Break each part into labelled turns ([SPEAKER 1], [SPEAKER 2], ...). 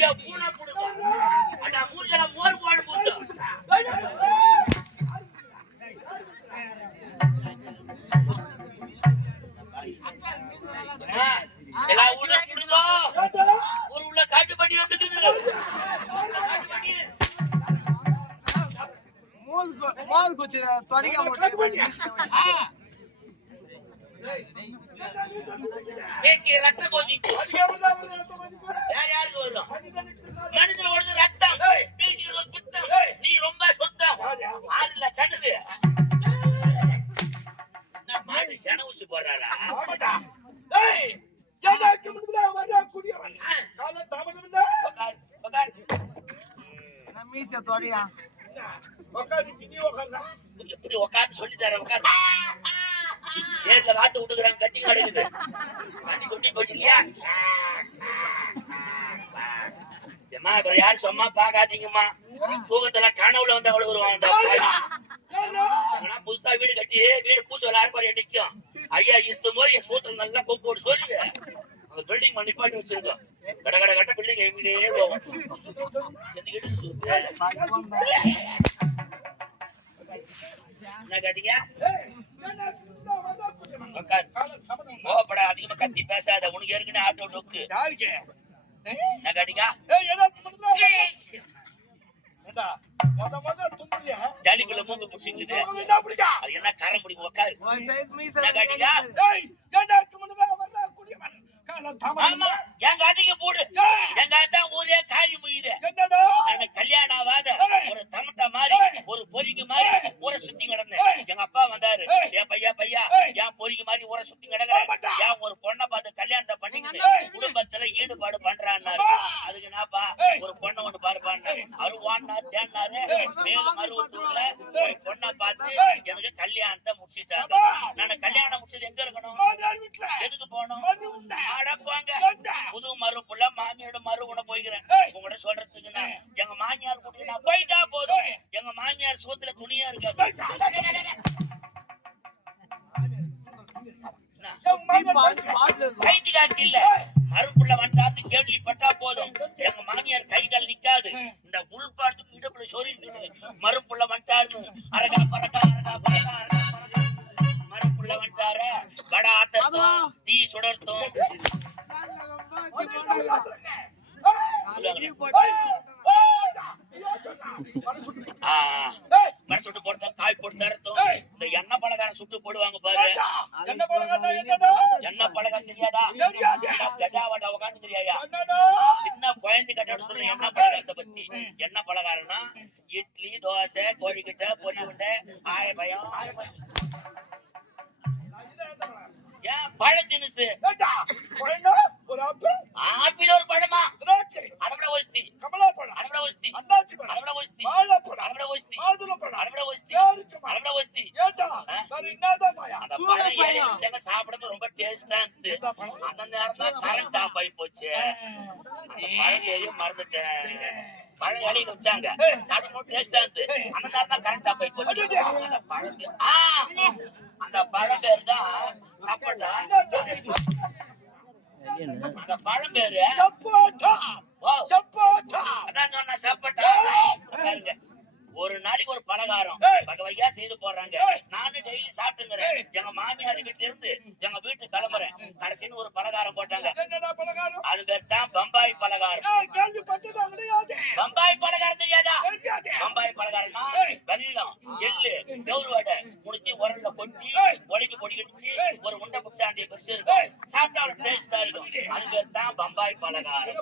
[SPEAKER 1] மீசிய பூனை புடுங்க அண்ணா மூஞ்சல மோர் குழம்பு எல்லா ஊர்ல புடுங்க ஊர் உள்ள காட்டு பண்ணி வந்துக்குது. காட்டு பண்ணி
[SPEAKER 2] மோது போச்சு தொடங்க
[SPEAKER 1] பேசிய ரத்த கொதிக்கு மனிதன் ஓடுது ரத்தம் குத்தம். நீ ரொம்ப சுத்தம். ஆறுல கண்ணுது. நான் மாடு சென ஊசி போடுறாரா? உக்கார், உக்கார்.
[SPEAKER 2] மீச தொடையா?
[SPEAKER 1] எப்படி உக்காந்து சொல்லி தரேன் உட்கார் ஏர்ல காத்து விட்டுக்கிறாங்க கத்தி கிடக்குது. தண்ணி சுண்டி போச்சு ஏம்மா அப்புறம் யாரும் சும்மா பாக்காதீங்கம்மா தூக்கத்துல கனவுல வந்து அவ்வளவு வருவாங்க புதுசா வீடு கட்டி வீடு பூசு எல்லாரும் பாரு நிக்கும் ஐயா இஸ்து போது என் சூத்துல நல்லா சொல்லி அந்த பில்டிங் பண்ணி பாட்டி வச்சிருக்கோம். கட கட கட்ட பில்டிங் என்ன கேட்டீங்க? உட்கார். கோவப்பட அதிகமா கத்தி பேசாத. உனக்கு ஏற்கனவே ஆட்டோ டொக்கு. ஜலிக்குள்ள மூக்கு அது என்ன காரம் பிடிக்கும் உட்காரு ஆமா எங்க அதிக போடு எங்க அதான் ஊரே காரி முயுது எனக்கு கல்யாணம் ஆகாத ஒரு தமட்டா மாதிரி ஒரு பொறிக்கு மாதிரி ஊரை சுத்தி கிடந்தேன் எங்க அப்பா வந்தாரு ஏன் பையா பையா ஏன் பொறிக்கு மாதிரி ஊரை சுத்தி கிடக்க ஏன் ஒரு பொண்ணை பார்த்து கல்யாணத்தை பண்ணிக்கிட்டு குடும்பத்துல ஈடுபாடு பண்றான்னாரு அதுக்கு என்னப்பா ஒரு பொண்ணை ஒண்ணு பாருப்பான்னு அருவான்னா அருவத்தூர்ல ஒரு பொண்ணை பார்த்து எனக்கு கல்யாணத்தை முடிச்சிட்டாங்க. நான் கல்யாணம் முடிச்சது எங்க இருக்கணும்? எதுக்கு போனோம் போங்க. புது மறுப்புள்ள மாமியோட மறுகுண போய்க்கிறேன். உங்கள்ட்ட சொல்றதுக்குன்னா எங்க மாமியார் கூட்டி நான் போயிட்டா போதும். எங்க மாமியார் சோத்துல துணியா இருக்காது. கைதி காசு இல்ல. மறுப்புள்ள வந்தாரு கேள்விப்பட்டா போதும். எங்க மாமியார் கைகள் நிக்காது. இந்த உள்பாட்டுக்கு இடுப்புல சொரிந்து மறுப்புள்ள பறக்கா அரகா எண்ணெய் பலகாரத்தை பத்தி? எண்ணெய் பலகாரம்னா இட்லி தோசை கோழிக்கிட்ட பொரி உண்டை ஆய பயம். ஏன் பழ தினுசு? ஆப்பிள் ஒரு பழமா? அடபட வஸ்தி அடபட வஸ்தி அடபட வஸ்தி அடபட வஸ்தி அடபட வஸ்தி அந்த பழம் ஏறி வச்சாங்க, சாப்பிடும்போது ரொம்ப டேஸ்டா இருந்துச்சு. அந்த நேரம் தான் கரண்ட் ஆஃப் ஆகி போச்சு. அந்த ஏறி மறந்துட்டேன். பழம் இலையில வச்சாங்க சாப்பிடும் டேஸ்டா இருந்து அந்த நேரம் தான் கரண்ட் ஆஃப் ஆகி போச்சு. அந்த பழம் பேர்- ஆ, அந்த பழம் பேர் தான் சப்போட்டா அந்த பழம் பேரு அதான் சொன்ன சப்போட்டா. ஒரு நாளைக்கு ஒரு பலகாரம். வகை வகையா செய்து போடுறாங்க. நானும் டெய்லி சாப்பிட்டுங்கிறேன். எங்க மாமியார் கிட்ட இருந்து எங்க வீட்டுக்கு கிளம்புறேன். கடைசின்னு ஒரு பலகாரம் போட்டாங்க. அதுக்கு தான் பம்பாய் பலகாரம். பம்பாய் பலகாரம் தெரியாதா? பம்பாய் பலகாரம்னா வெல்லம் எள்ளு கவுரு வடை முடிச்சு உரல்ல கொட்டி உடைக்கு பொடி அடிச்சு ஒரு உண்டை புச்சாண்டிய பெருசு இருக்கும். சாப்பிட்டாலும் டேஸ்டா இருக்கும். அதுக்கு தான் பம்பாய் பலகாரம்.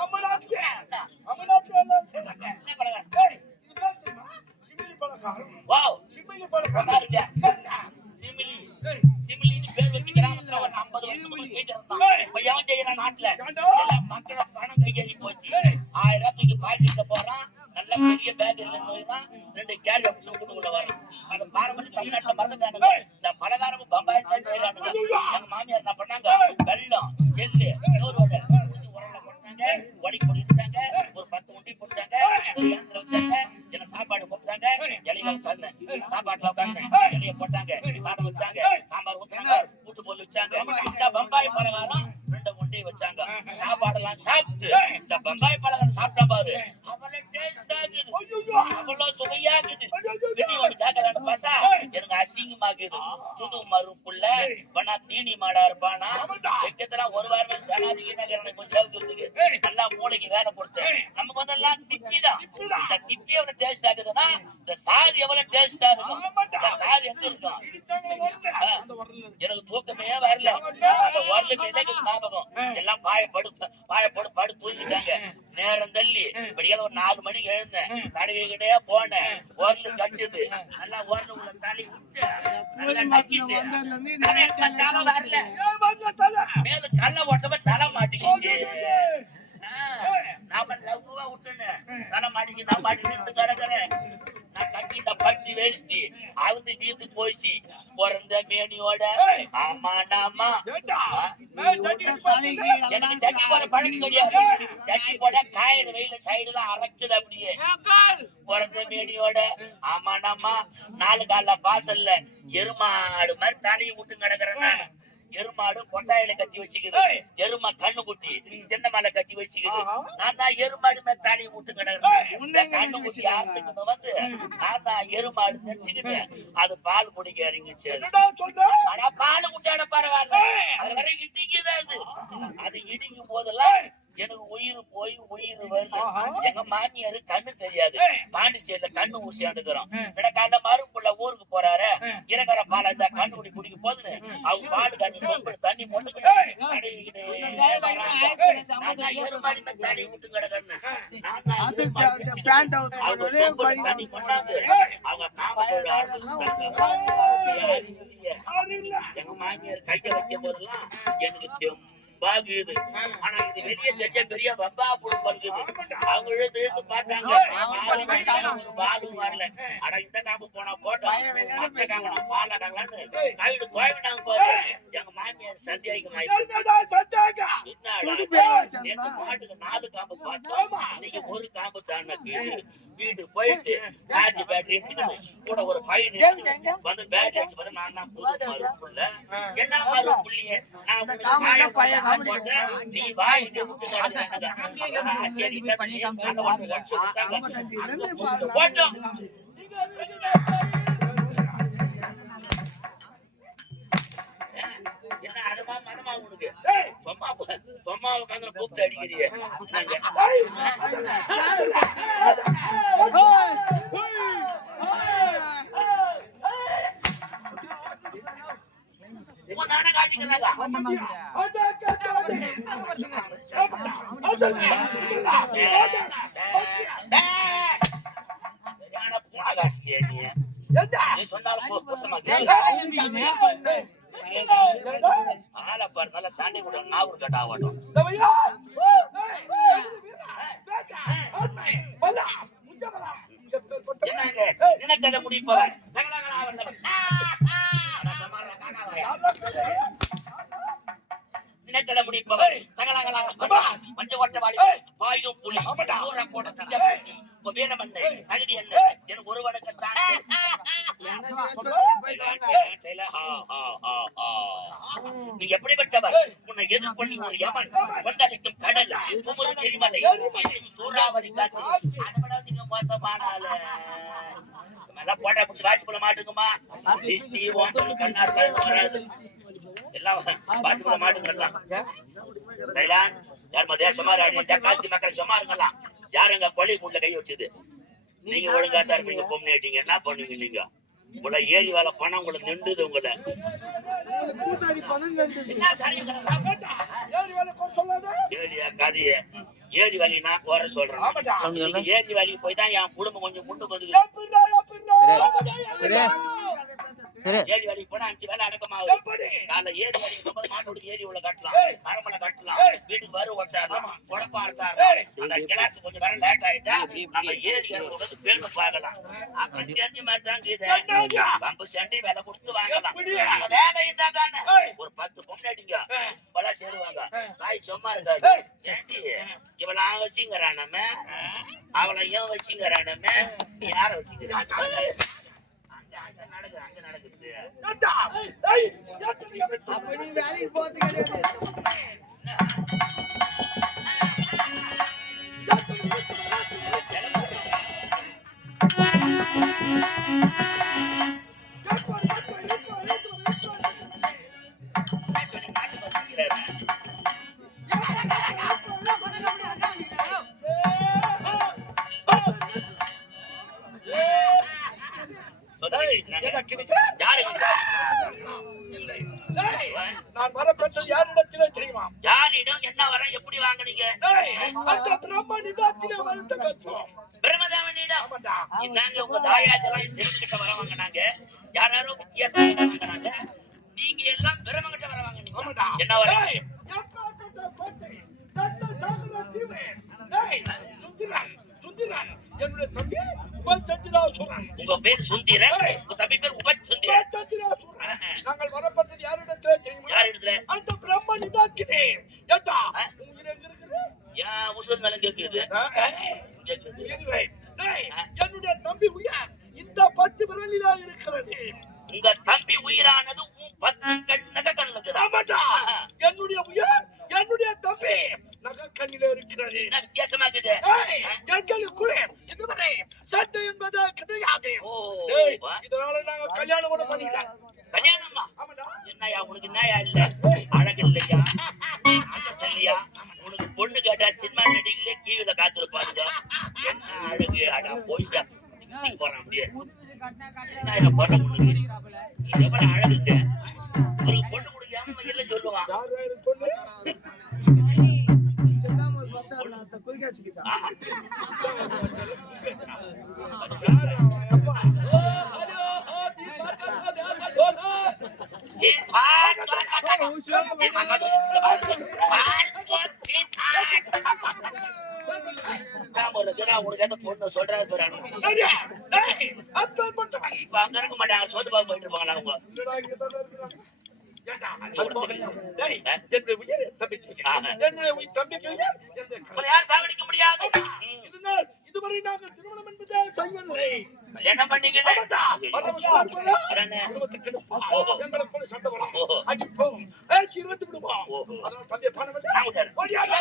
[SPEAKER 1] தமிழ்நாட்டுலயா என்ன பலகாரம்? வாவ். நல்லா இல்லையா? சிமிலி சிமிலின்னு பேர் வச்சு கிராமத்துல ஒரு 50 வருஷத்துக்கு செய்திருந்தான். இப்ப எவன் செய்யறான் நாட்டுல? மக்களோட பணம் கையேறி போச்சு. ஆயிரம் ரூபாய் தூக்கி பாக்கெட்ல. பம்பாய் பழகம் சாப்பிட்டா பாரு. அவ்வளவு டேஸ்டா இருக்குது அவ்வளவு சுவையா இருக்குது வெளியோடு கேட்கலான்னு பார்த்தா எனக்கு அசிங்கமா இருக்குது புது மறுப்புள்ள பண்ணா தீனி மாடா இருப்பானா? ஒரு வாரமே சனாதிக்கு நகரனை கொஞ்சம் இருக்குது நல்லா மூளைக்கு வேலை கொடுத்து. நமக்கு வந்து எல்லாம் திப்பி தான் இந்த திப்பி எவ்வளவு டேஸ்ட் ஆகுதுன்னா இந்த சாதி எவ்வளவு டேஸ்டா இருக்கும் இந்த சாதி எங்க இருக்கும் ஆ, எனக்கு தூக்கமே வரல. அந்த வரல. எனக்கு ஞாபகம். எல்லாம் பாய படு பாய படு தூங்கிட்டாங்க. நேரம் தள்ளி. ஒரு நாலு மணிக்கு எழுந்தேன். தடவிக்கிட்டே போனேன். உரலு கடிச்சது. நல்லா உரல உள்ள தலை விட்டு தலை வரல. மேல கல்ல ஓட்டமா தலை மாட்டிக்கிச்சு. ஆ, நாம லவ்வா விட்டுனேன். தலை மாட்டிக்கு நான் மாட்டிக்கிட்டு கிடக்குறேன். பட்டி வேஸ்டி அவுந்து வீந்து போயிச்சு பிறந்த மேனியோட ஆமா நாமா எனக்கு சட்டி போட பழக்கம் கிடையாது. சட்டி போட காயிற வெயில சைடுல அரைக்குது அப்படியே. பிறந்த மேனியோட ஆமா நாமா நாலு கால வாசல்ல எருமாடு மாதிரி தலையை விட்டு கிடக்குறேன் நான். எருமாடு கொட்டாயில கட்டி வச்சுக்குது. எருமா கண்ணு குட்டி. சின்ன மலை கட்டி வச்சுக்குது. நான் தான் எருமாடு மேல தலையை விட்டு கிடக்குறேன். இந்த கண்ணு குட்டி ஆட்டுக்கு வந்து நான் தான் எருமாடு தெரிச்சுக்கிட்டு அது பால் குடிக்க இறங்கிச்சு ஆனா பால் குடிச்சாட பரவாயில்ல. அது வரை இடிக்குது அது அது இடிக்கும் போதெல்லாம் எனக்கு உயிர் போய் உயிர் வருது. எங்க மாமியாரு கண்ணு தெரியாது. பாண்டிச்சேரியில கண்ணு ஊசியாண்டுக்கிறோம் கிடக்காண்ட மறுப்புள்ள ஊருக்கு போறாரு. இறக்குற பால் அந்த கண்ணு குடி குடிக்க போதுன்னு அவங்க பால் கண்ணு சொம்பு தண்ணி விட்டு
[SPEAKER 2] பழி
[SPEAKER 1] தண்ணி கொண்டாந்து அவங்க இல்லையே. எங்க மாமியார் கைய வைக்கும் போதெல்லாம் எனக்கு தெம்பாகுது ஆனா இது வெளிய தெரிஞ்ச பெரிய பம்பா புழு பழுகுது அவங்க இழுத்து இழுத்து பார்த்தாங்க. ஆனா இந்த காம்பு போனா போட்டோம். காம்பு பாலக்காங்கன்னு கைடு கோயவினாங்க போது எங்க மாமியார் சந்தியாய்க்கு நேத்து மாட்டுக்கு நாலு காம்பு பார்த்தோம் இன்னைக்கு ஒரு காம்பு தானக்கு வீடு போயிட்டு சார்ஜ் பேட்டரி எடுத்துக்கிட்டு கூட ஒரு பையன் வந்து பேட்டரி அடிச்சு பார்த்தா நான் தான் புது என்ன மருப்புள்ளியே நான்
[SPEAKER 2] பையன்
[SPEAKER 1] போட்டு போட்டேன். நீ வாய் இங்க விட்டு சரி போட்டோம் அதுமா மனமா உனக்கு. சும்மா சும்மா உட்காந்து கூப்பிட்டு அடிக்கிறியே. சொன்னாலும். ஆளை பாரு, நல்லா சாண்டி கூட நாகூர் கட்ட ஆகட்டும் என்னங்க நினைக்கதை முடிப்பவர் சகலகலா முடிப்பவர் சகலகலா மஞ்ச ஓட்ட வாலி புலி சூர போட்ட உங்க வீரம் என்ன தகுதி என்ன? எனக்கு ஒரு வணக்கத்தான் நீ எப்படிப்பட்டவர்? உன்னை எதிர் பண்ணி ஒரு யமன். கொந்தளிக்கும் கடல் குமுறு எரிமலை சூறாவளி காற்று. அதை விட நீங்க மோசமான ஆளு. நல்லா போட்டா பிடிச்சி வாசி பண்ண மாட்டுங்கம்மா திஷ்டி ஓங்கல் கண்ணார் வராது. எல்லாம் வாசி பண்ண மாட்டுங்கலாம் தர்ம தேசமா ராணி காந்தி மக்கள் சும்மா இருக்கலாம் யாருங்க கொலை முள்ள கை வச்சது? நீங்க ஒழுங்கா தான் இருப்பீங்க பொம்னாட்டீங்க என்ன பண்ணுவீங்க நீங்க? உங்களை ஏரி வேலை பணம் உங்களை நின்றுது உங்களை. ஏரியா கதைய. ஏரி வழி நான் குறை சொல்றேன். ஏரி வழி போய் தான் என் குடும்பம் கொஞ்சம் முண்டு போகுது ஏரி வழி போனா அஞ்சு வேலை அடக்கமாகுது காலைல ஏரி வழி போகும்போது மாட்டோட ஏரி உள்ள கட்டலாம். மரமலை கட்டலாம். வீட்டுக்கு வரு வச்சாதான் குழப்பா இருந்தாரு அந்த கிளாஸ் கொஞ்சம் வர லேட் ஆயிட்டா நம்ம பார்க்கலாம். அப்ப தெரிஞ்ச மாதிரி தான் இது? பம்பு சண்டை வேலை கொடுத்து வாங்கலாம். வேலை இருந்தா தானே. ஒரு பத்து பொம்னாடிங்க இப்பெல்லாம் சேருவாங்க. தாய் சும்மா இருக்காது. ஏண்டி? இவளாம் வச்சுங்கிறான் நம்ம அவளை ஏன் வச்சுங்கிறான் நீ யார வச்சுக்கிறா? அங்க அங்க நடக்குது அங்க நடக்குது.
[SPEAKER 2] அப்ப நீ வேலைக்கு போறது கிடையாது வரத்த
[SPEAKER 1] பிரமதாவனிடம் என்னங்க உங்க தாயாச்செல்லாம் சிறுகிட்ட வர வாங்கினாங்க யாராரோ வித்தியாசம் வாங்கினாங்க நீங்க. எல்லாம் பிரமகிட்ட வர வாங்குனீங்க
[SPEAKER 2] ஆமாடா.
[SPEAKER 1] என்ன வர
[SPEAKER 2] என்னுடைய தம்பி உபச்சந்திராசுரன்.
[SPEAKER 1] உங்க பேர் சுந்தீரன் உங்க தம்பி பேர் உபச் சுந்தீரன்
[SPEAKER 2] உபச்சந்திராசுரன். நாங்கள் வரப்பட்டது யாரிடத்திலே தெரியுமா?
[SPEAKER 1] யார் இடத்துல?
[SPEAKER 2] அந்த பிரம்மனிடத்திலே. ஏண்டா
[SPEAKER 1] ஆ?
[SPEAKER 2] உயிர் எங்க இருக்குது
[SPEAKER 1] ஏன் கேக்குது
[SPEAKER 2] என்னுடைய தம்பி உயர் இந்த பத்து விரலிலா இருக்கிறது
[SPEAKER 1] உங்க தம்பி உயிரானது உன் பத்து கண்ணக கண்ணுக்குதான்
[SPEAKER 2] ஆமாடா என்னுடைய உயர் என்னுடைய தம்பி நகக்கண்ணில இருக்கிறது
[SPEAKER 1] என்ன வித்தியாசமா இருக்குது
[SPEAKER 2] ஏய், எங்களுக்குள் இதுவரை சட்டை என்பது கிடையாது இதனால நாங்க கல்யாணம் கூட பண்ணிக்கல
[SPEAKER 1] கல்யாணமா
[SPEAKER 2] ஆமாடா
[SPEAKER 1] என்னய்யா உனக்கு என்னயா இல்ல அழகு இல்லையா கேட்டா சினிமா நடிகளே கீழே காத்திருப்பாங்க என்ன அழகு. அடா போய்சா போறான் அப்படியே. என்னய்யா பண்ண பொண்ணுக்கு எவ்வளவு அழகுங்க ஒரு பொண்ணு கொடுக்காம இல்ல சொல்லுவான்.
[SPEAKER 2] யாரா இருக்கு பொண்ணு
[SPEAKER 1] ஆஹா. ஏய், பார், பார், பார், பார். நான் எந்த பொண்ணு சொல்றாரு
[SPEAKER 2] அப்பேற்பட்டவன்.
[SPEAKER 1] இப்ப அங்க இருக்க மாட்டாங்க சோத்து பாக்க போயிட்டு இருப்பாங்க அவங்க. சாவடிக்க முடியாது.
[SPEAKER 2] இதுவரை நாங்கள் திருமணம் என்பதே கெடுப்போம்.
[SPEAKER 1] ஓஹோ.
[SPEAKER 2] எங்களுக்குள்ள சண்டை வரும். விடுவோம். அதனால் பணம். ஓடியாடா.